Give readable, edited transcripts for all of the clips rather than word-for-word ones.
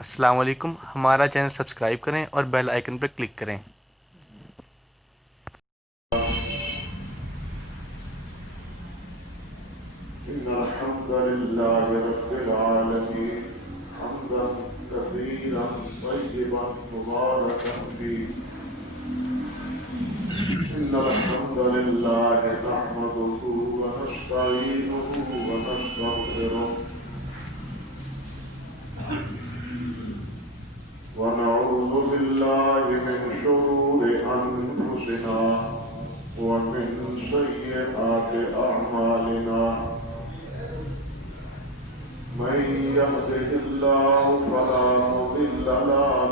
السلام علیکم، ہمارا چینل سبسکرائب کریں اور بیل آئیکن پر کلک کریں۔ إن الحمد لله رب العالمين حمدا كثيرا طيبا مباركا فيه. إن الحمد لله نحمده ونستعينه ونستغفره ونعوذ بالله من شرور أنفسنا ومن سيئات أعمالنا. من يهده الله فلا مضل له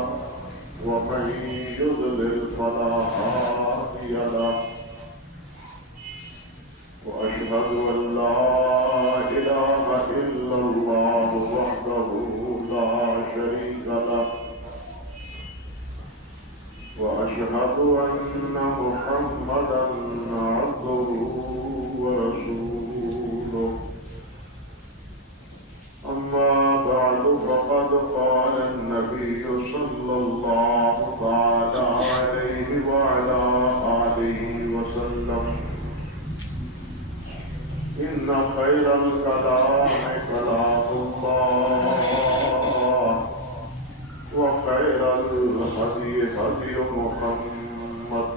ومن يضلل فلا هادي له. وأشهد أن لا إله إلا الله وحده لا شريك له. وأشهد أن محمدا عبده ورسوله. أما بعد فقد قال النبي صلى الله تعالى عليه وعلى آله وسلم: إن خير الكلام كلام الله وخير الهدي هدي محمد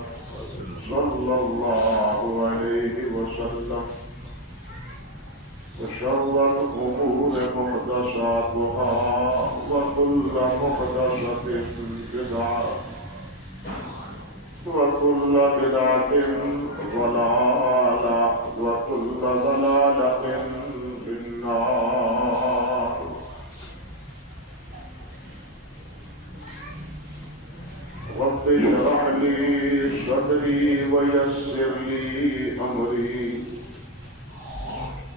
صلى الله عليه وسلم وشر الأمور محدثاتها وكل محدثة بدعة وكل بدعة ضلالة وكل ضلالة في النار. رب اشرح لي صدري ويسر لي أمري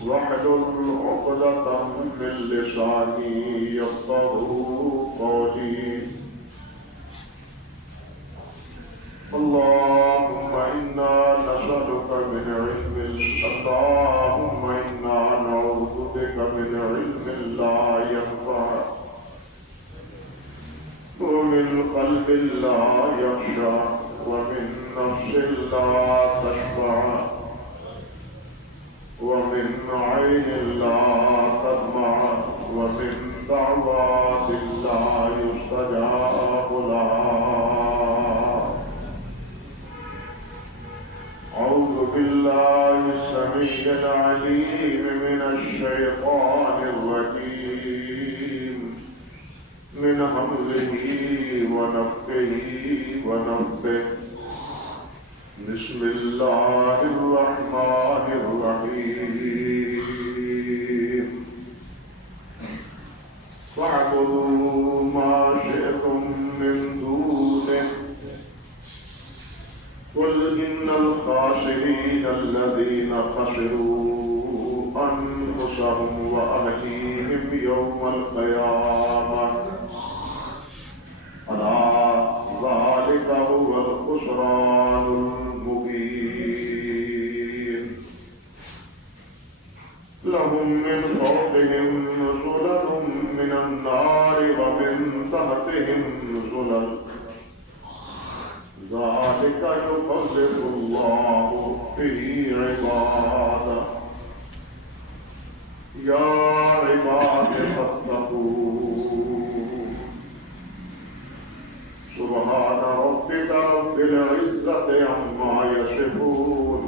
واحلل عقدة من لساني يفقهوا قولي. اللهم إنا نسألك من علم اللهم إنا نعوذ بك من علم لا ينفع ومن قلب لا يخشع ومن نفس لا تشبع ومن عين لا تدمع ومن دعوات لا يستجاب لها. أعوذ بالله السميع العليم من الشيطان الرجيم من همزه ونفخه ونفثه. بسم الله الرحمن الرحيم. فاعبدوا ما شئتم من دونه قل إن الخاسرين الذين خسروا أنفسهم وأهليهم يوم القيامة ألا ذلك هو الخسران المبين. لهم من فوقهم ظلل من النار ومن تحتهم ظلل ذلك يخوف الله به عباده. يا عباد فاتقون. سبحان ربك رب العزة عما يصفون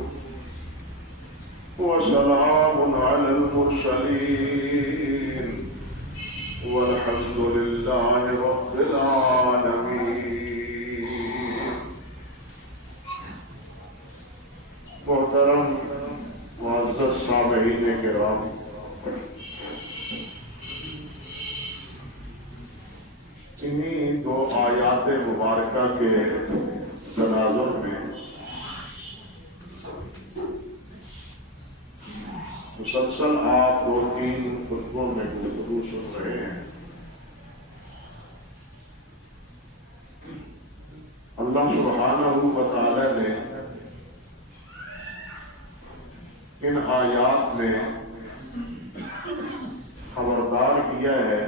وسلام على المرسلين والحمد لله رب العالمين. محترم معزز سامعین کرام، انہی دو آیات مبارکہ کے تناظر میں مسلسل آپ 2-3 خطبوں میں گفتگو سن رہے ہیں. اللہ سبحانہ و تعالی نے ان آیات میں خبردار کیا ہے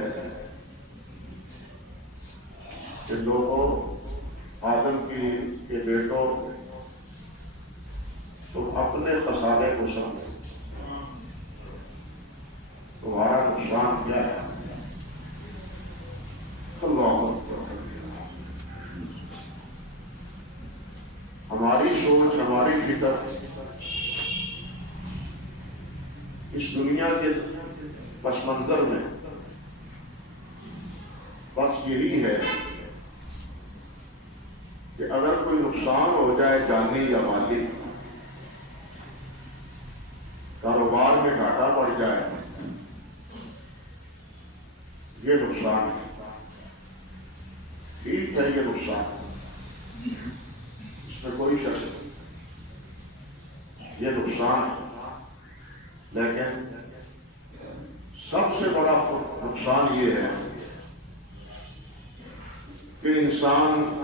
تمہارا نقصان کیا ہے؟ اللہ اکبر۔ ہماری سوچ، ہماری فکر اس دنیا کے پس منظر میں بس یہی ہے کہ اگر کوئی نقصان ہو جائے جانی یا مالی، کاروبار میں گھاٹا پڑ جائے، یہ نقصان ہے، ٹھیک ہے، یہ نقصان ہے، اس میں کوئی شک نہیں، یہ نقصان ہے۔ لیکن سب سے بڑا نقصان یہ ہے کہ انسان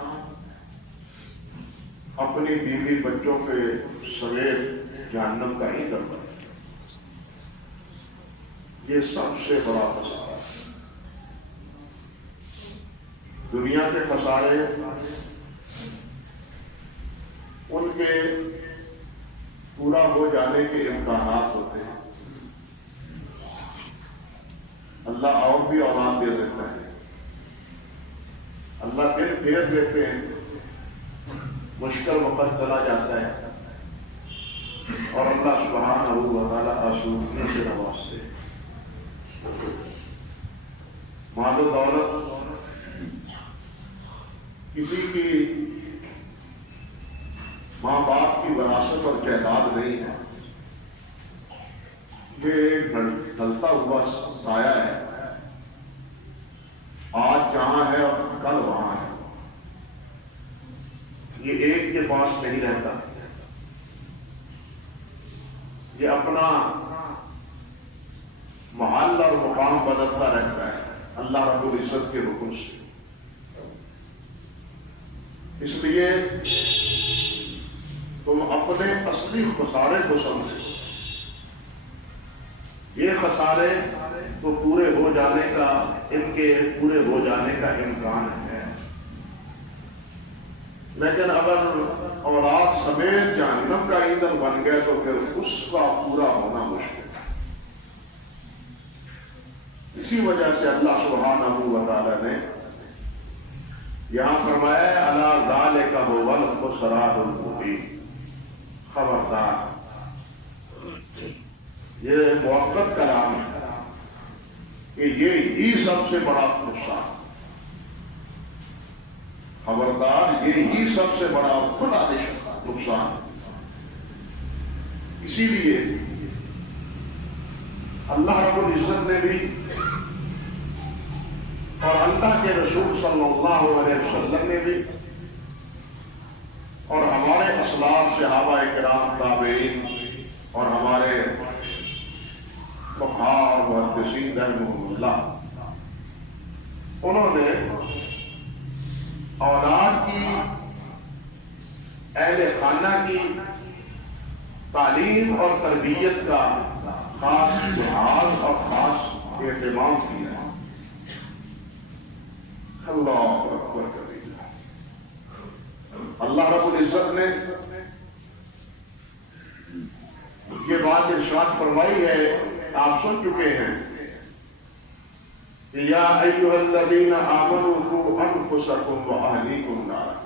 اپنی بیوی بچوں کے سمیت جہنم کا ہی کرتا ہے۔ یہ سب سے بڑا خسارہ ہے۔ دنیا کے خسارے ان کے پورا ہو جانے کے امکانات ہوتے ہیں، اللہ اور بھی اولاد دے دیتا ہے، اللہ دن پھیر دیتے ہیں، مشکل وقت چلا جاتا ہے اور اللہ سبحانہ و تعالیٰ آسودگی سے نوازتے ہیں۔ مال و دولت کسی کی ماں باپ کی وراثت اور جائیداد نہیں ہے، یہ ایک ڈھلتا ہوا سایہ ہے، آج جہاں ہے اور کل وہاں ہے، یہ ایک کے پاس نہیں رہتا، یہ اپنا محل اور مقام بدلتا رہتا ہے اللہ رب العزت کے حکم سے۔ اس لیے تم اپنے اصلی خسارے کو سمجھو، یہ خسارے تو پورے ہو جانے کا، ان کے پورے ہو جانے کا امکان ہے، لیکن اگر اولاد سمیت جہنم کا ایندھن بن گئے تو پھر اس کا پورا ہونا مشکل ہے۔ اسی وجہ سے اللہ سبحانہ و تعالی نے یہاں فرمایا ہے الا ذالک هو الخسران المبین، خبردار، یہ موقت کلام ہے کہ یہی سب سے بڑا نقصان، خبردار، یہی سب سے بڑا خدا نقصان۔ اسی لیے اللہ رب العزت نے بھی اور اللہ کے رسول صلی اللہ علیہ وسلم نے بھی اور ہمارے اسلاف صحابہ کرام تابعین اور ہمارے فقہاء اور محدثین رحمہم اللہ، انہوں نے اولاد کی، اہل خانہ کی تعلیم اور تربیت کا خاص لحاظ اور خاص اہتمام کیا ہے۔ اللہ اکبر کبیرہ۔ اللہ رب العزت نے یہ بات ارشاد فرمائی ہے، آپ سن چکے ہیں کہ یا ایھا الذین آمنوا قوا انفسکم واہلیکم نارا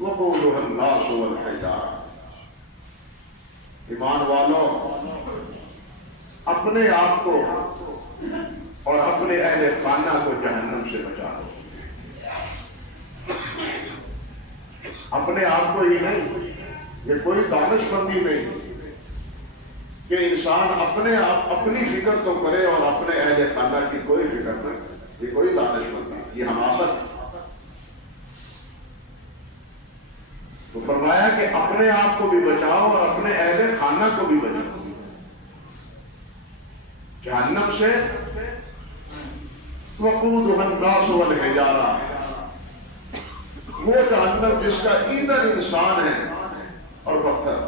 وقودھا الناس والحجارہ، ایمان والو، اپنے آپ کو اور اپنے اہل خانہ کو جہنم سے بچا دو۔ اپنے آپ کو ہی نہیں، یہ کوئی دانش مندی نہیں کہ انسان اپنی فکر تو کرے اور اپنے اہل خانہ کی کوئی فکر نہ کرے، یہ کوئی دانش مندی، یہ حماقت۔ تو فرمایا کہ اپنے آپ کو بھی بچاؤ اور اپنے اہل خانہ کو بھی بچاؤ جہنم سے۔ وقودھا الناس والحجارہ، وہ جہنم جس کا ایندھن انسان ہے اور پتھر۔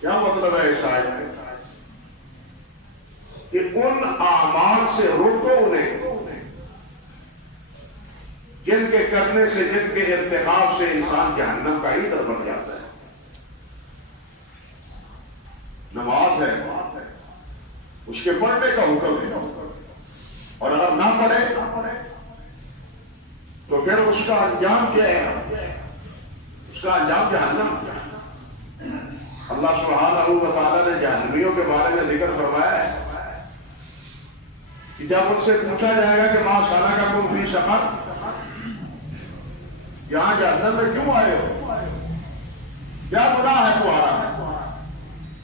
کیا مطلب ہے اس آیت میں؟ کہ ان اعمال سے روکو انہیں جن کے کرنے سے، جن کے ارتکاب سے انسان جہنم کا ایندھن بن جاتا ہے۔ نماز ہے، اس کے پڑھنے کا حکم ہے، اور اگر نہ پڑھے تو پھر اس کا انجام کیا ہے؟ اس کا انجام جہنم۔ اللہ سبحانہ و تعالیٰ نے جہنمیوں کے بارے میں ذکر فرمایا ہے کہ جب ان سے پوچھا جائے گا کہ ماں سالہ کا تم فی سفر، یہاں جہنم میں کیوں آئے ہو، کیا گناہ ہے تمہارا؟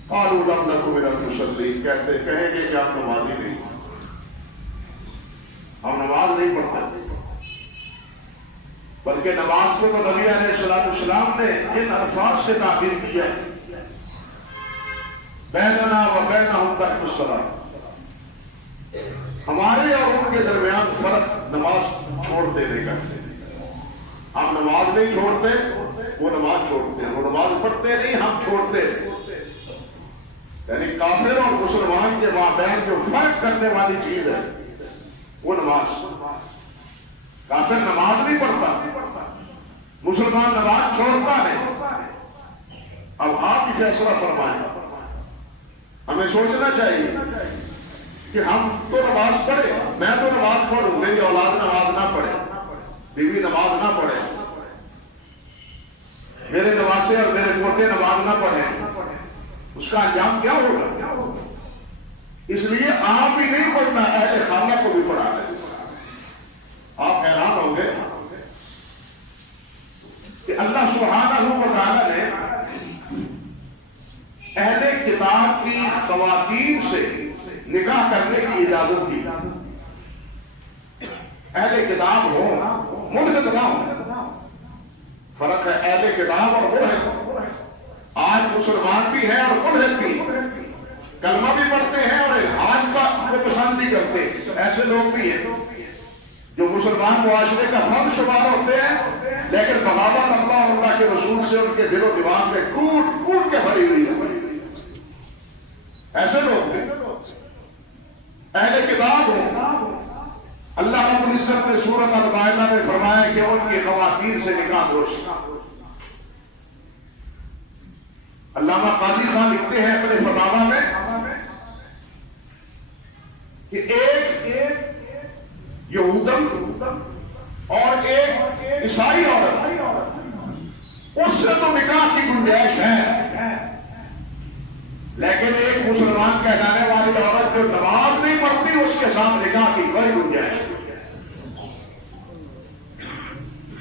قالوا لم نکن من المصلین، کہیں گے کہ آپ نمازی نہیں، ہم نماز نہیں پڑھتے۔ بلکہ نماز کو تو نبی علیہ السلام نے ان الفاظ سے تعبیر کیا ہے، بیننا و بینہم ترک الصلاۃ، ہمارے اور ان کے درمیان فرق نماز چھوڑ دینے کا۔ ہم نماز نہیں چھوڑتے، وہ نماز چھوڑتے ہیں، وہ نماز پڑھتے نہیں، ہم چھوڑتے ہیں۔ یعنی کافر اور مسلمان کے مابین جو فرق کرنے والی چیز ہے وہ نماز۔ کافر نماز نہیں پڑھتا، مسلمان نماز چھوڑتا ہے۔ اب آپ ہی فیصلہ فرمائیں، ہمیں سوچنا چاہیے کہ ہم تو نماز پڑھے، میں تو نماز پڑھوں، میری اولاد نماز نہ پڑھے، بیوی نماز نہ پڑھے، میرے نواسے اور میرے پوتے نماز نہ پڑھیں، اس کا انجام کیا ہوگا؟ اس لیے آپ ہی نہیں پڑھنا، اہل خانہ کو بھی پڑھانا ہے۔ آپ حیران ہوں گے کہ اللہ سبحانہ و تعالیٰ نے اہل کتاب کی خواتین سے نکاح کرنے کی اجازت دی۔ اہل کتاب ہوں، ملحد نہ ہوں۔ فرق ہے اہل کتاب اور ملحد۔ آج مسلمان بھی ہیں اور ملحد بھی، کلمہ بھی پڑھتے ہیں اور الحاد کو پسند بھی کرتے ہیں۔ ایسے لوگ بھی ہیں جو مسلمان معاشرے کا فرد شمار ہوتے ہیں، لیکن بغاوت اللہ اور اللہ کے رسول سے ان کے دل و دماغ میں کوٹ کوٹ کے بھری ہوئی ہے۔ ایسے لوگ بھی اہل کتاب ہوں۔ اللہ رب العزت نے سورۃ المائدہ میں فرمایا کہ ان کی خواتین سے نکاح درست۔ علامہ قاضی خان لکھتے ہیں اپنے فتاوی میں کہ ایک یہودن اور ایک عیسائی عورت، اس سے تو نکاح کی گنجائش ہے، لیکن ایک مسلمان کہلانے والی عورت جو نماز نہیں پڑھتی، اس کے ساتھ نکاح کی کوئی گنجائش نہیں۔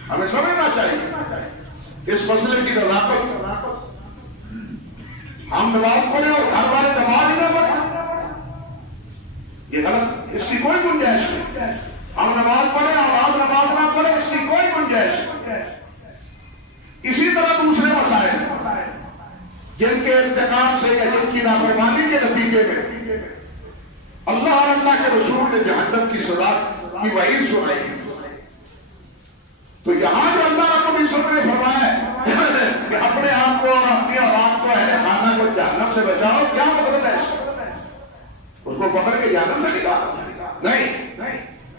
ہمیں سمجھنا چاہیے اس مسئلے کی نزاکت۔ ہم نماز پڑھیں اور گھر والے نماز نہ پڑھیں، یہ غلط، اس کی کوئی گنجائش نہیں۔ ہم نماز پڑھیں اور آپ نماز نہ پڑھیں، اس کی کوئی گنجائش نہیں۔ اسی طرح دوسرے مسائل جن کے ارتکاب سے یا جن کی نافرمانی کے نتیجے میں اللہ اور اللہ کے رسول نے جہنم کی سزا کی وعید سنائی، تو یہاں جو اللہ رب العزت نے فرمایا ہے کہ اپنے آپ کو اور اپنی اولاد کو، اہل خانہ کو جہنم سے بچاؤ، کیا مطلب ہے اس کو پکڑ کے جہنم سے نکالا؟ نہیں،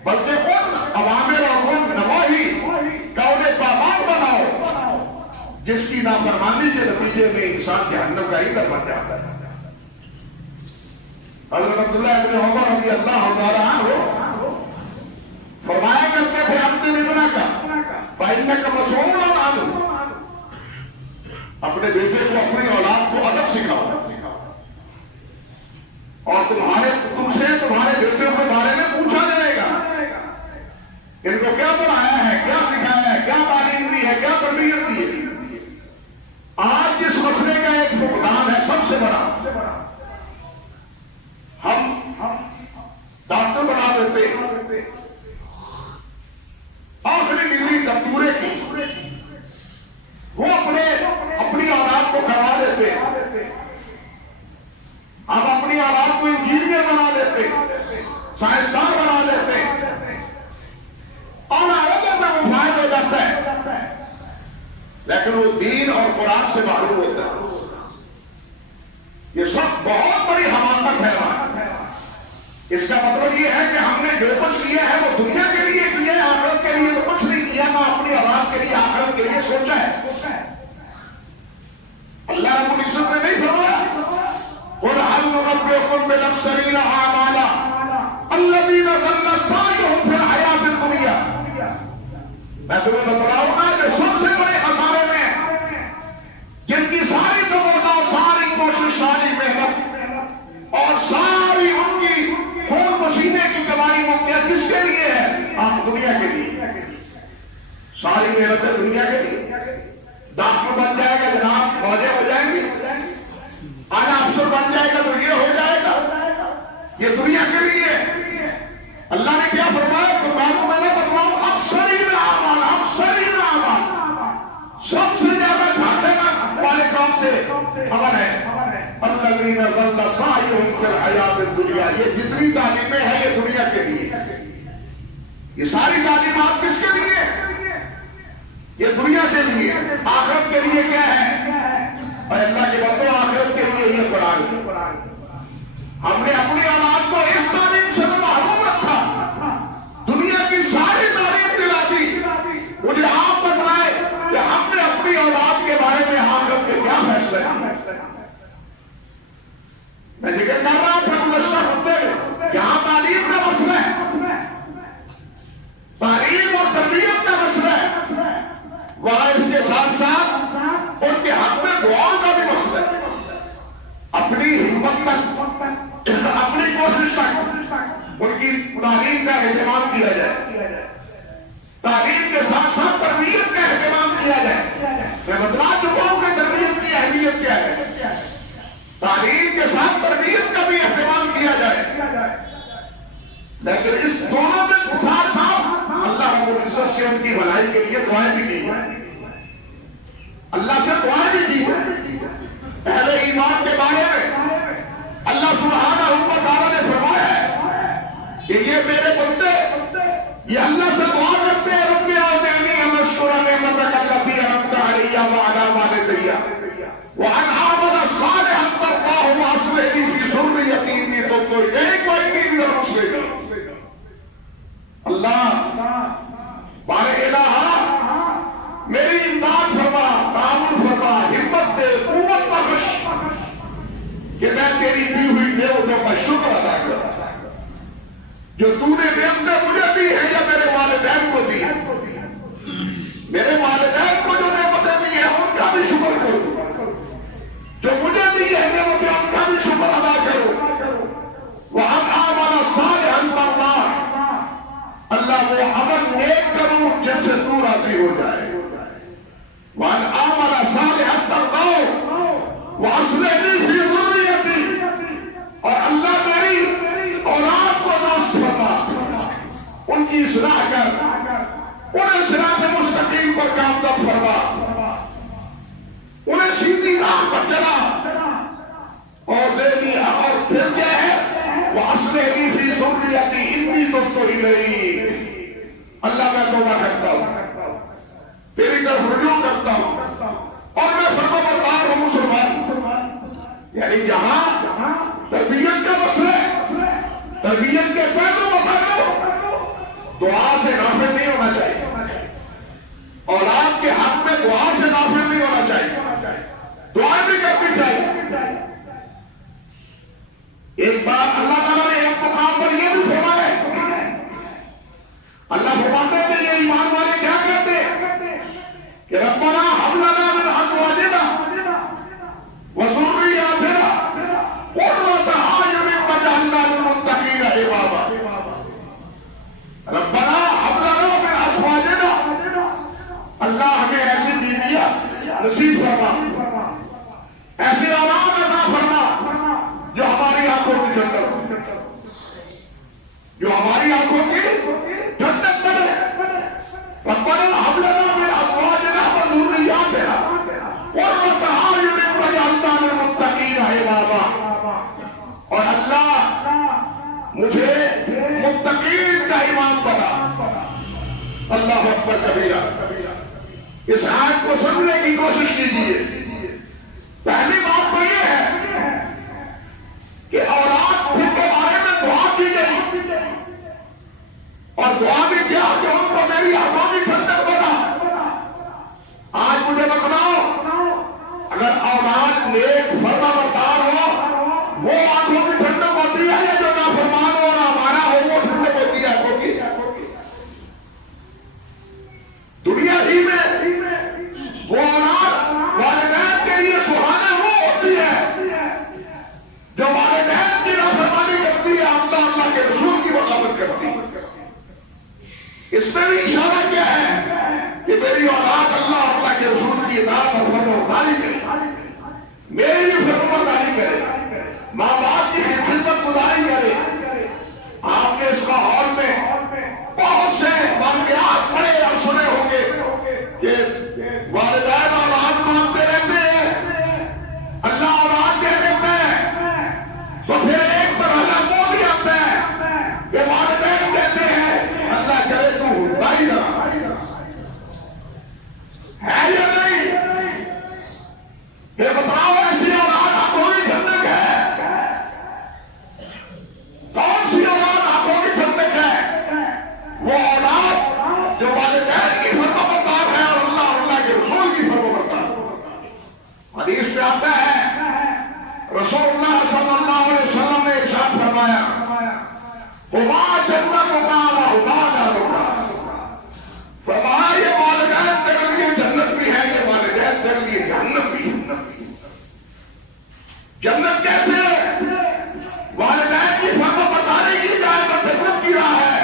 بلکہ ان اوامر اور ان نواہی کا انہیں پابند بناؤ جس کی نافرمانی کے نتیجے میں انسان جہنم کا ایندھن بن جاتا ہے۔ حضرت عبداللہ ابن عمر رضی اللہ تعالیٰ عنہ فرمایا کرتے تھے اپنے ابنہ کا فَإِنَّكَ مَسْئُولٌ عَنْهُ، اپنے بیٹے کو، اپنی اولاد کو ادب سکھاؤ، اور تم سے تمہارے بیٹے کے بارے میں پوچھا جائے گا، ان کو کیا پڑھایا ہے، کیا سکھایا ہے، کیا تعلیم دی ہے، کیا تربیت دی ہے۔ آج جس مسئلے کا ایک فقدان ہے سب سے بڑا، ہم ڈاکٹر بنا دیتے ہیں، آخری ڈگری دکتورے کی، وہ اپنی اولاد کو کروا دیتے ہیں، ہم اپنی اولاد کو انجینئر بنا دیتے ہیں، سائنسدان بنا دیتے ہیں، اور عورتوں میں وہ فائد ہو جاتا ہے، لیکن وہ دین اور قرآن سے معلوم ہوتا ہے۔ یہ سب بہت بڑی حماقت ہے۔ اس کا مطلب یہ ہے کہ ہم نے جو کچھ کیا ہے وہ دنیا کے لیے کیا ہے، آخرت کے لیے تو کچھ نہیں کیا، نہ اپنی اولاد کے لیے آخرت کے لیے سوچا ہے۔ اللہ رب العزت نے نہیں فرمایا قُلْ هَلْ نُنَبِّئُكُم ونبلوکم بالاخسرین اعمالا الذین ضل سعیہم فی الحیاۃ الدنیا. میں تمہیں بتلاؤں گا جو سب سے بڑے خسارے میں جن کی ساری توجہ، ساری کوشش، ساری محنت اور ساری ان کی خون پسینے کی کمائی وہ کیا کس کے لیے ہے؟ ہم دنیا کے لیے. ساری محنتیں دنیا کے لیے. ڈاکٹر بن جائے گا جناب، فوجیں ہو جائیں گی. آنا افسر بن جائے گا تو یہ ہو جائے گا. یہ دنیا کے لیے. اللہ نے کیا فرمایا؟ قرآن کو میں نے بتلاؤں، اکثرین اعمال، اکثرین اعمال، سب سے زیادہ گھاٹے والے کون سے عمل ہے؟ الذین ضل سعیہم فی الحیاۃ الدنیا. یہ جتنی تعلیمیں ہیں یہ دنیا کے لیے. یہ ساری تعلیمات کس کے لیے؟ یہ دنیا کے لیے. آخرت کے لیے کیا ہے؟ اور اللہ کے بندو، آخرت کے لیے یہ قرآن. ہم نے اپنی اولاد کو اس تعلیم سے محروم رکھا. دنیا کی ساری تعلیم دلا دی. مجھے آپ بتلائے کہ ہم نے اپنی اولاد کے بارے میں آخرت کے کیا فیصلے کیے؟ میں ذکر کر رہا تھا گزشتہ ہفتے، یہاں تعلیم کا مسئلہ ہے، تعلیم اور تربیت کا مسئلہ ہے. وہاں اس کے ساتھ ساتھ ان کے حق میں دعاؤں کا بھی مسئلہ ہے. اپنی ہمت تک، اپنی کوشش تک ان کی تعلیم کا اہتمام کیا جائے. تعلیم کے ساتھ ساتھ تربیت کا اہتمام کیا جائے. میں بتلا چکا ہوں کہ تربیت کی اہمیت کیا ہے. تعلیم کے ساتھ تربیت کا بھی اہتمام کیا جائے. لیکن اس دونوں میں ساتھ ساتھ اللہ رب العزت سے ان کی بھلائی کے لیے دعائیں بھی کی. اللہ سے دعائیں بھی کی. اہل ایمان کے بارے میں اللہ سبحانہ و تعالیٰ نے فرمایا ہے کہ یہ میرے بندے یہ اللہ سے دعا کرتے ہیں، رب اعطنی ان اشکر نعمتک التی انعمت علی وعلی والدی وان اعمل صالحا ترضاه واصلح لي في ذريتي اني تبت اليك واني من المسلمين. اللہ بارے الہ میری امداد فرما، تعاون فرما، ہمت دے، قوت بخش کہ میں تیری دی ہوئی نعمتوں کا شکر ادا کروں جو تو نے نعمتیں مجھے دی ہیں یا میرے والدین کو دی ہیں. میرے والدین کو جو نعمتیں دی ہیں ان کا بھی شکر کروں، جو مجھے دی ہے نعمتیں ان کا بھی شکر ادا کروں. وَأَنْ آمَنَ صَالِحًا تَرْضَاهُ. اللہ وہ عمل نیک کروں جس سے تو راضی ہو جائے. وَأَنْ آمَنَ صَالِحًا تَرْضَاهُ وَأَصْلِحْ لِي فِي ذُرِّيَّتِي. اور اللہ میری اولاد کو دوست فرما، ان کی اصلاح کر، انہیں صراط مستقیم پر کامزب فرما، انہیں سیدھی راہ پر چلا. اور ذہنی اور پھر کیا ہے؟ وَأَصْلِحْ لِي فِي ذُرِّيَّتِي إِنِّي تُبْتُ إِلَيْكَ. اللہ میں توبہ کرتا ہوں، تیری طرف رجوع کرتا ہوں اور میں فرمانبردار ہوں مسلمان. یعنی جہاں تربیت کا مسئلہ ہے، تربیت کے پہلو دعا سے غافل نہیں ہونا چاہیے. اولاد کے حق میں دعا سے غافل نہیں ہونا چاہیے، دعائیں بھی کرنی چاہیے. ایک بار اللہ تعالیٰ نے ایک مقام پر یہ بھی فرمایا ہے، اللہ فرماتے ہیں کہ یہ ایمان والے کیا کہتے ہیں کہ ربنا ہب لنا من ازواجنا وذرياتنا قرة اعین واجعلنا للمتقین اماما. ربنا ہب لنا من ازواجنا، اللہ ہمیں ایسی بیویاں نصیب فرما، ایسی اولاد عطا فرما جو ہماری آنکھوں کی جنت ہو، جو ہماری آنکھوں کی جنت بنے. ربنا ہب لنا من ازواجنا وذرياتنا قرة اعین واجعلنا للمتقین اماما. اور اللہ مجھے متقین کا امام بنا. اللہ اکبر کبیرہ. اس آیت کو سمجھنے کی کوشش کیجیے. پہلی بات تو یہ ہے کہ اولاد کے بارے میں دعا کی گئی اور دعا بھی کیا کہ ان کو میری آنکھوں کی ٹھنڈک بنا. آج مجھے بتلاؤ، اگر اولاد نیک فرمانبردار ہو وہ آنکھوں کی ٹھنڈک اللہ اللہ کے رسول کی بغاوت کرتی. اس میں بھی اشارہ کیا ہے کہ میری اولاد اللہ اللہ کے رسول کی اطاعت اور فرمانبرداری کرے, میری بھی فرمانبرداری کرے, ماں باپ کی خدمت گزاری کرے. آپ نے اس ماحول میں بہت سے واقعات پڑھے اور سنے ہوں گے کہ والدین اولاد مانگتے رہتے ہیں, اللہ اولاد دے دیتے ہیں, تو پھر ایک مرحلہ وہ بھی آتا ہے کہ والدین کہتے ہیں اللہ کرے تو ہوتا ہی نہ, ہے یا نہیں؟ کہ بتاؤ ایسی اولاد آنکھوں کی ٹھنڈک ہے, کون سی اولاد آنکھوں کی ٹھنڈک ہے؟ وہ اولاد جو والدین کی فرمانبردار ہے اور اللہ کے رسول کی فرمانبردار. حدیث میں آتا ہے رسول اللہ صلی اللہ علیہ وسلم نے ارشاد فرمایا ہما جنت کا وہما نار کا. فرمایا یہ والدین تیرے لیے جنت بھی ہے, یہ والدین تیرے لیے جہنم بھی ہے. جنت کیسے؟ والدین کی فرمانبرداری کی جائے تو جنت کی راہ ہے,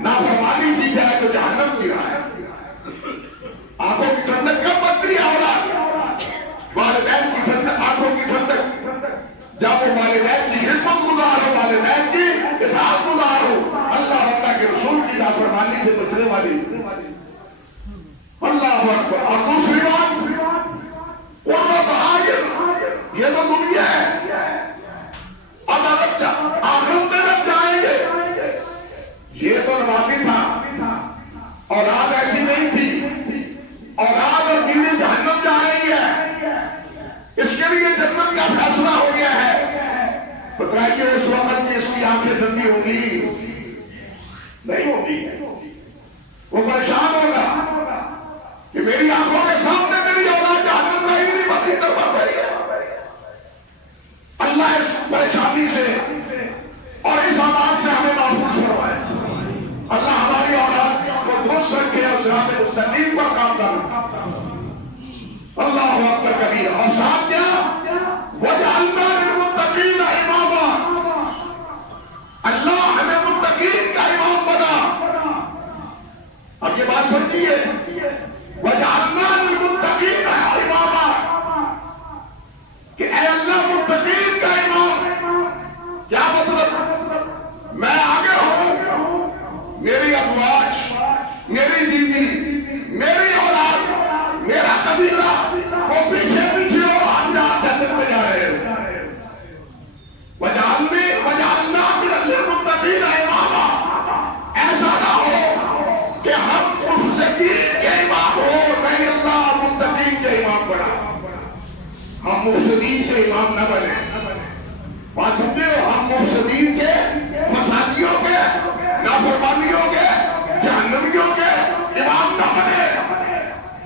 نافرمانی کی جائے تو جہنم کی راہ ہے. آنکھوں کی ٹھنڈک کب بنتی ہے اولاد؟ والدین کی ٹھنڈک, آنکھوں کی ٹھنڈک جب وہ والدین کی حفظ گزار ہو, والدین کی اطاعت گزار ہو, اللہ کے رسول کی نافرمانی سے بچنے والی. اللہ اکبر. اور دوسری بات, قرۃ اعین, یہ تو دنیا ہے, اب آخرت میں رکھ جائیں گے. یہ تو نمازی تھا, اولاد ایسی نہیں تھی, اولاد اور بیوی جہنم جا رہی ہے, اس کے لیے جنت کا فیصلہ ہو گیا ہے. بتائیے اس وقت میں اس کی آنکھیں ٹھنڈی ہوگی؟ نہیں ہوگی. وہ پریشان ہوگا کہ میری آنکھوں کے سامنے میری اولاد جہنم کا ہی نہیں بدلی کر پا رہی ہے. اللہ اس پریشانی سے اور اس عذاب سے ہمیں محفوظ فرمائے. اللہ ہماری اولاد کو درست رکھے اور صراط مستقیم پر کام کرے. اللہ اکبر کبیر. اور ساتھ کیا وجعلنا للمتقین اماما, اللہ ہمیں متقین کا امام بنا. اب یہ بات سمجھیے, وجعلنا للمتقین اماما, کہ اے اللہ متقین کا امام. کیا مطلب؟ میں آگے ہوں, میری ازواج, میری بیوی, میری اولاد, میرا قبیلہ وہ پیچھے پیچھے اور ہم جہاں جنت میں جا رہے ہیں. وجعلنا للمتقین اماما, ایسا نہ ہو کہ ہم مفسدین کے امام ہو, نہیں اللہ متقین کے امام بنا. ہم مفسدین کے امام نہ بنے. بات سمجھے ہو؟ ہم مفسدین کے, فسادیوں کے, نافرمانیوں کے, جہنمیوں کے امام نہ بنے,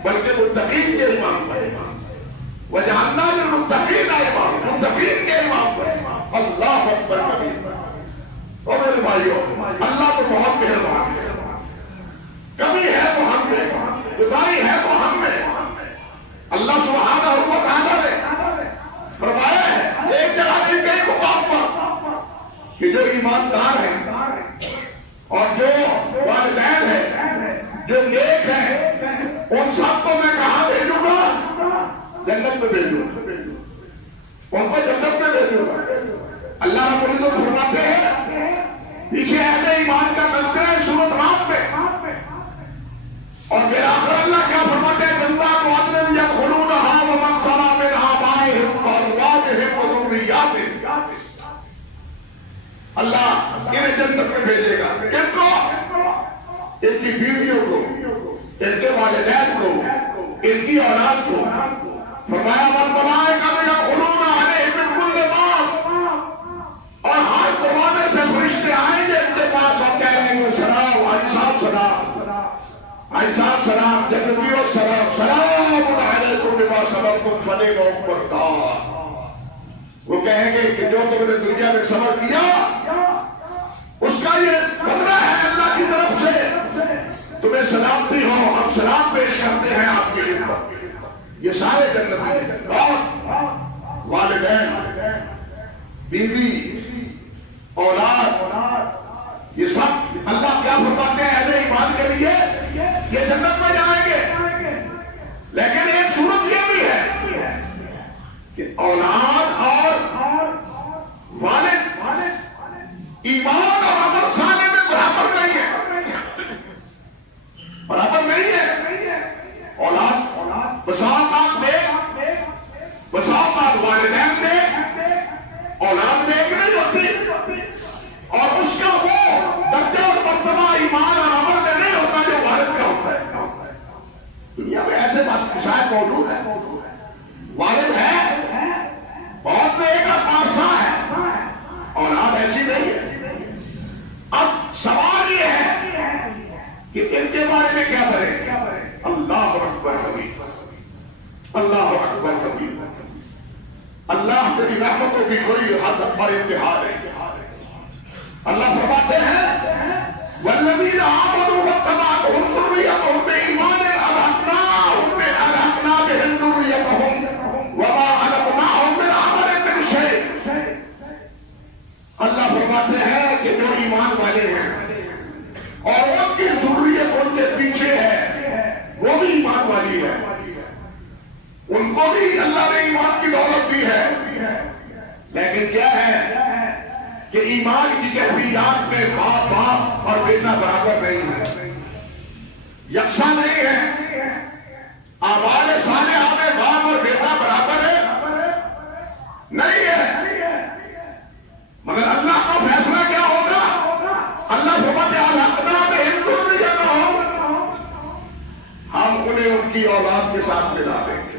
بلکہ متقین کے امام بنے. وجعلنا للمتقین اماما, متقین کے امام بنے. اللہ اکبر کبیر. اور میرے بھائیوں, اللہ تو بہت مہربان ہے. کمی ہے تو ہم میں, کوتاہی ہے تو ہم میں. اللہ سبحانہ و تعالیٰ نے فرمایا ہے ایک جگہ نہیں کئی مقام پر کہ جو ایماندار ہیں اور جو والدین ہیں, جو نیک ہیں, ان سب کو میں کہاں بھیجوں گا؟ جنت میں بھیجوں گا. ان کو جنت میں بھیجوں گا. اللہ رب العزت فرماتے ہیں, پیچھے اہل ایمان کا تذکرہ ہے سورۃ رعد میں, اور پھر آخر اللہ کیا فرماتے ہیں؟ جنات عدن یدخلونها ومن صلح من آبائهم وازواجهم وذرياتهم. اللہ انہیں جنت میں بھیجے گا. کن کو؟ ان کی بیویوں کو, ان کے والدین کو, ان کی اولاد کو. فرمایا والملائکۃ یدخلون علیہم من کل باب, اور ہر دروازے سے فرشتے آئیں گے ان کے پاس اور کہہ رہے ہیں سلام, حاجی صاحب سلام, حاجی صاحب سلام, جنتیوں سلام, سلام علیکم بما صبرتم فنعم عقبی الدار. وہ کہیں گے کہ جو تم نے دنیا میں صبر کیا اس کا یہ بدلہ ہے اللہ کی طرف سے, تمہیں سلامتی ہو, ہم سلام پیش کرتے ہیں آپ کی خدمت. یہ سارے جنتی ہیں. اور والدین, بیوی, اولاد, بھی کوئی حد پر انتہا نہیں. اللہ فرماتے ہیں والذین آمنوا واتبعتهم ذريتهم بإيمان ألحقنا بهم ذريتهم وما ألتناهم من عملهم من شيء. اللہ فرماتے ہیں کہ جو ایمان والے ہیں اور ان کی ذریت ان کے پیچھے ہے وہ بھی ایمان والی ہے, ان کو بھی اللہ نے ایمان کی دولت دی ہے, لیکن کیا ہے کہ ایمان کی کیفیات میں باپ اور بیٹا برابر نہیں ہے, یکساں نہیں ہے. اعمال صالحہ میں باپ اور بیٹا برابر ہے نہیں ہے, مگر اللہ کا فیصلہ کیا ہوگا؟ اللہ فرماتے ہیں الحقنا بہم ذریتہم, ہم انہیں ان کی اولاد کے ساتھ ملا دیں گے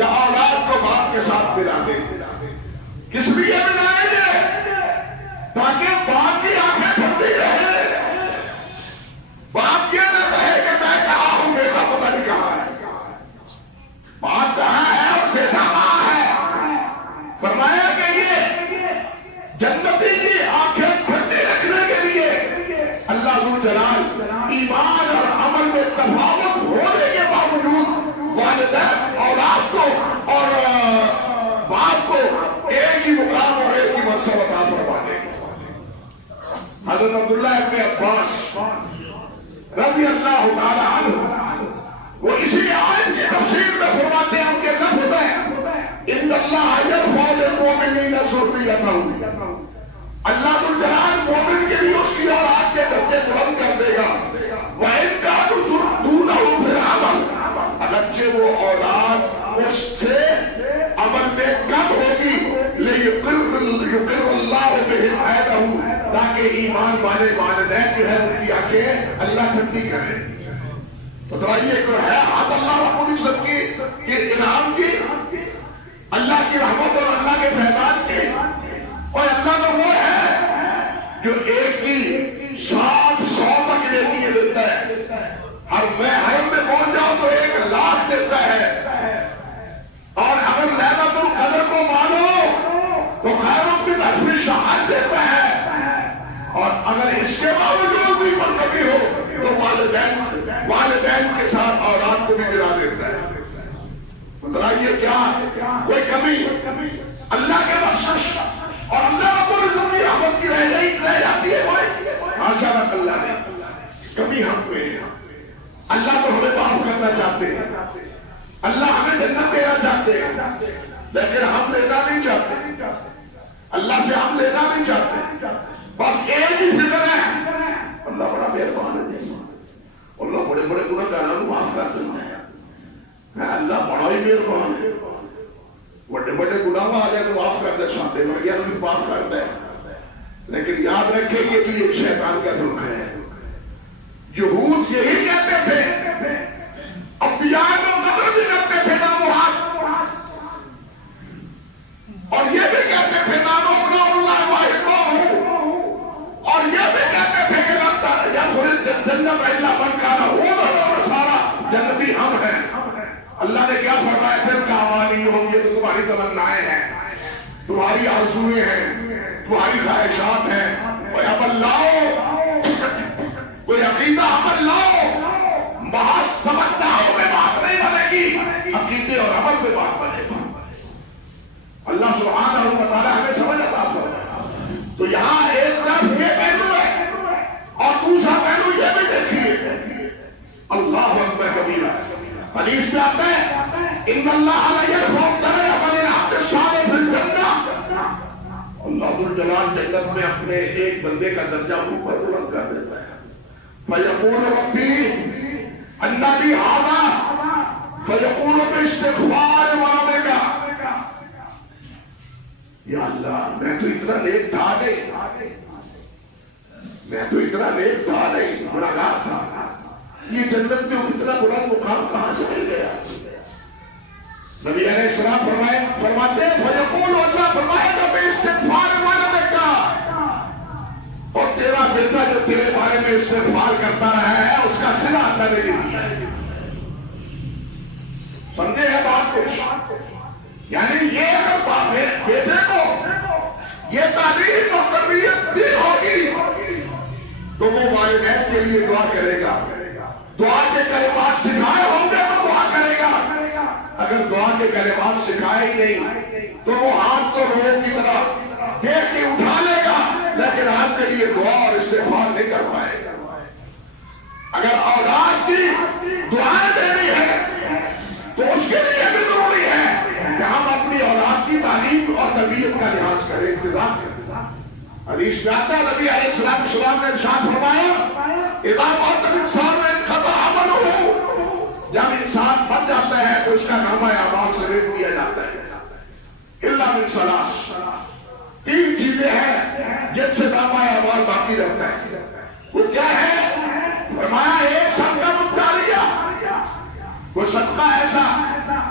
یا اولاد کو باپ کے ساتھ ملا دیں گے. کس لیے ملائیں گے؟ تاکہ باپ کی آنکھیں ٹھنڈی رہے, باپ یہ نہ کہے کہ میں کہاں ہوں بیٹا پتہ نہیں کہاں ہے, باپ کہاں ہے اور بیٹا کہاں ہے. فرمایا کہ یہ جنتی کی آنکھیں ٹھنڈی رکھنے کے لیے اللہ ذوالجلال ایمان اور عمل میں تفاوت ہونے کے باوجود والدین اولاد کو اور باپ کو ایک ہی مقام اور ایک ہی مرتبہ عطا فرما دیں. حضرت عبداللہ ابن عباس رضی اللہ تعالی عنہ وہ اسی آیت کی تفسیر میں فرماتے ہیں, ان کے لفظ ہیں ان اللہ یرفع للمؤمنین ذریتہم, اللہ ذوالجلال مومن کے لیے اس کی اولاد کے درجے بلند کر دے گا. وَإِن كَانُوا دُونَهُ فِي الْعَمَلِ, اگرچہ وہ اولاد اس سے عمل میں کم ہوگی لِيُقِرَّ اللَّهُ بِهِمْ عَيْنَهُ, تاکہ ایمان والے والدین جو ہے ان کی آنکھیں اللہ ٹھنڈی کرے. بتائیے کہ ہے حد اللہ رب العزت کی انعام کی, اللہ کی رحمت اور اللہ کے فیضان کی. اور اللہ تو وہ ہے جو ایک کی 700 تک لیتی دیتا ہے, اور میں حرم میں پہنچ جاؤں تو 1,00,000 دیتا ہے. اور اگر لیلۃ القدر کو مانو تو خیر من الف شہر دیتا ہے, اور اگر اس کے باوجود بھی منتقی ہو تو والدین کے ساتھ اولاد کو بھی گرا دیتا ہے. بتائیے کیا کوئی کمی اللہ کے بخشش اور اللہ رب العزت کی رحمت کی رہ جاتی ہے کوئی؟ ماشاء اللہ نے کمی ہم پہ ہے. اللہ تو ہمیں معاف کرنا چاہتے ہیں, اللہ ہمیں جنت دینا چاہتے ہیں, لیکن ہم لینا نہیں چاہتے, اللہ سے ہم لینا نہیں چاہتے. بس ایک ہی فکر ہے اللہ بڑا مہربان ہے, اللہ بڑے بڑے گناہ گاروں کو معاف کر دیتا ہے. اللہ بڑا ہی مہربان ہے, بڑے بڑے گناہ والے کو معاف کر دے, شاندے بڑھ گیا ان کو معاف کر دے. لیکن یاد رکھیں یہ بھی ایک شیطان کا دھوکہ ہے. یہود یہی کہتے تھے, انبیاء کو قدر بھی کرتے تھے نامحال, اور یہ بھی کہتے تھے نانوکنا اللہ واحدہ, اور یہ بھی کہتے تھے کہ جنت اللہ من کانا ہودن اور سارا جنتی ہم ہیں. اللہ نے کیا فرمایا پھر کہانی ہوں, یہ تو تمہاری تمنائیں ہیں, تمہاری آرزویں ہیں, تمہاری خواہشات ہیں. کوئی عمل لاؤ, کوئی عقیدہ عمل لاؤ, محض تمناؤں میں بات نہیں بنے گی, عقیدے اور عمل میں بات بنے گی. اللہ سبحانہ و تعالی ہمیں سمجھ عطا فرمائے. تو یہاں ایک طرف یہ پہلو ہے اور دوسرا پہلو یہ بھی دیکھیے. اللہ اکبر کبیرہ. حدیث میں آتا ہے ان اللہ لا یرفع درجۃ من العبد الصالح فی الجنہ, اللہ ذوالجلال جنت میں اپنے ایک بندے کا درجہ اوپر بلند کر دیتا ہے. فیقول ربی ان لی ھذا فیقول باستغفار ولدک, یا اللہ میں تو اتنا نیک تھا نہیں, گناہگار تھا, یہ جنت میں اتنا بڑا مقام کہاں سے مل گیا؟ نبی علیہ السلام فرماتے ہیں فیقول, اللہ فرمائے گا باستغفار ولدک, اور تیرا بیٹا جو تیرے بارے میں استغفار کرتا رہا ہے اس کا صلہ اللہ نے دیا. سمجھے ہے بات کو؟ یعنی یہ اگر بیٹے کو یہ تعلیم اور تربیت دی ہوگی تو وہ والدین کے لیے دعا کرے گا، دعا کے کلمات سکھائے ہوں گے تو دعا کرے گا، اگر دعا کے کلمات سکھائے ہی نہیں تو وہ ہاتھ کو روح کی طرح دیکھ کے اٹھا لے گا لیکن آپ کے لیے دعا اور استغفار نہیں کر پائے گا۔ اگر اولاد کی دعائیں دینی ہے تو اس کے لیے بھی ضروری ہے کہ ہم اپنی اولاد کی تعلیم اور تربیت کا لحاظ کریں، انتظام کریں۔ حدیث میں آتا ہے نبی علیہ السلام نے ارشاد فرمایا اذا مات الانسان انقطع عمله، جب انسان بن جاتا ہے تو اس کا نامہ اعمال سے ریٹ دیا جاتا ہے الا من ثلاث، تین چیزیں ہیں جن سے نامہ اعمال باقی رہتا ہے۔ وہ کیا ہے؟ فرمایا ایک صدقہ جاریہ، وہ صدقہ ایسا،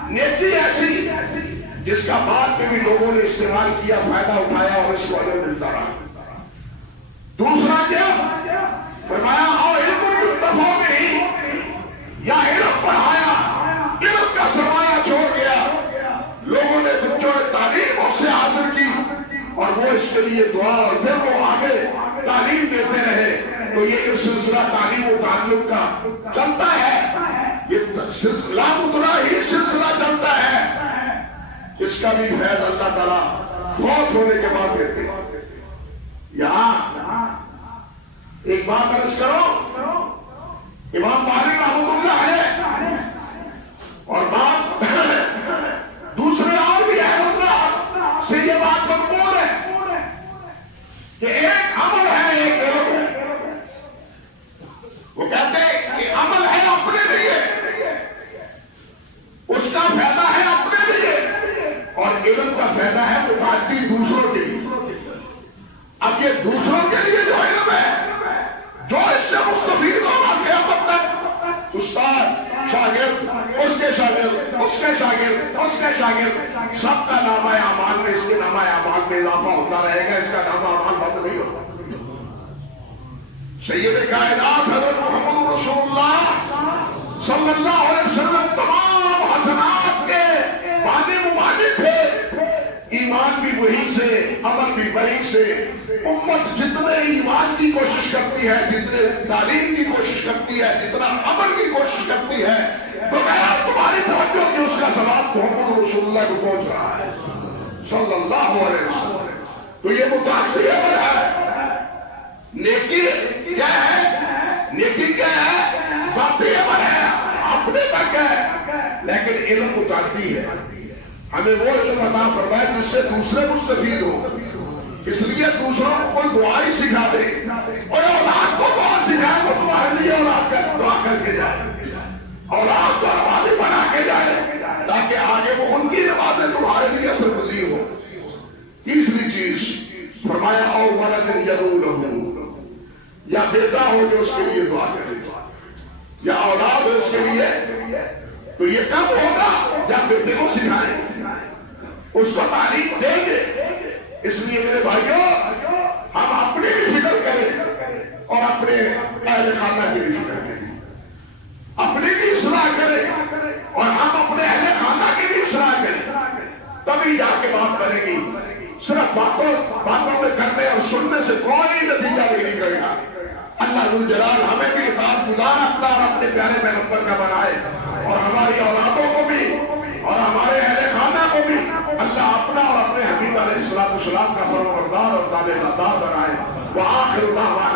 نیکی ایسی جس کا بعد میں بھی لوگوں نے استعمال کیا، فائدہ اٹھایا اور اس کو اجر ملتا رہا۔ دوسرا کیا؟ فرمایا اور علم ینتفع بہ، یا علم پڑھایا، علم کا سرمایہ چھوڑ گیا، لوگوں نے بچوں نے تعلیم اس سے حاصل کی اور وہ اس کے لیے دعا اور پھر وہ آگے تعلیم دیتے رہے، تو یہ سلسلہ تعلیم و تعلق کا چلتا ہے، یہ لامتناہی سلسلہ چلتا ہے، اس کا بھی فیض اللہ تعالیٰ فوت ہونے کے بعد دیتے ہیں۔ یہاں ایک بات عرض کرو، امام مالک رحمۃ اللہ ہے اور بات دوسرے اور بھی اہل اللہ سے یہ بات مقبول ہے کہ ایک عمل ہے ایک علم ہے۔ وہ کہتے ہیں کہ عمل ہے اپنے لیے، اس کا فائدہ ہے اپنے لیے، اور علم کا فائدہ ہے متعدی دوسروں کے لیے۔ اب یہ دوسروں کے لیے جو علم ہے، جو اس سے مستفید ہوگا قیامت تک، استاد، شاگرد، اس کے شاگرد، اس کے شاگرد، اس کے شاگرد، سب کا نامہ اعمال میں، اس کے نامہ اعمال میں اضافہ ہوتا رہے گا، اس کا نامہ اعمال بند نہیں ہوگا۔ سید کائنات حضرت محمد رسول اللہ صلی اللہ علیہ وسلم تمام حسنات کے بانی مبانی تھے، ایمان بھی وہی سے، عمل بھی وہی سے۔ امت جتنے ایمان کی کوشش کرتی ہے، جتنے تعلیم کی کوشش کرتی ہے، جتنا عمل کی کوشش کرتی ہے، بغیر تمہاری توجہ کہ اس کا ثواب محمد رسول اللہ کو پہنچ رہا ہے صلی اللہ علیہ وسلم۔ تو یہ متعدی عمل ہے۔ نیکی کیا ہے؟ نیکی کیا ہے؟ ذاتی عمل ہے، اپنے تک ہے، لیکن علم متعدی ہے۔ ہمیں وہ علم عطا فرمائے جس سے دوسرے مستفید ہو، اس لیے دوسروں کو کوئی دعا ہی سکھا دے، اور اولاد کو دعا سکھائے تو تمہارے لیے اولاد کا دعا کر کے جائے، اولاد کو نمازی بنا کے جائے تاکہ آگے وہ ان کی نمازیں تمہارے لیے اثر پذیر ہو۔ تیسری چیز فرمایا او ولد یدعو لہ، یا بیٹا ہو جو اس کے لیے دعا کرے، یا اولاد ہو اس کے لیے۔ تو یہ کب ہوگا؟ جب بیٹے کو سکھائیں، اس کو تعلیم دیں گے۔ اس لیے میرے بھائیوں، ہم اپنی بھی فکر کریں اور اپنے اہل خانہ کی بھی فکر کریں، اپنی بھی اصلاح کریں اور ہم اپنے اہل خانہ کی بھی اصلاح کریں، تبھی جا کے بات بنے گی۔ صرف باتوں میں کرنے اور سننے سے کوئی نتیجہ نہیں نکلے گا۔ اللہ ذو جلال ہمیں بھی اطاعت گزار اپنا اور اپنے پیارے پیغمبر کا بنائے، اور ہماری اولادوں کو بھی اور ہمارے اہل خانہ کو بھی اللہ اپنا اور اپنے حبیب علیہ السلام کا فرمانبردار اور تابعدار بنائے۔ وآخر دعوانا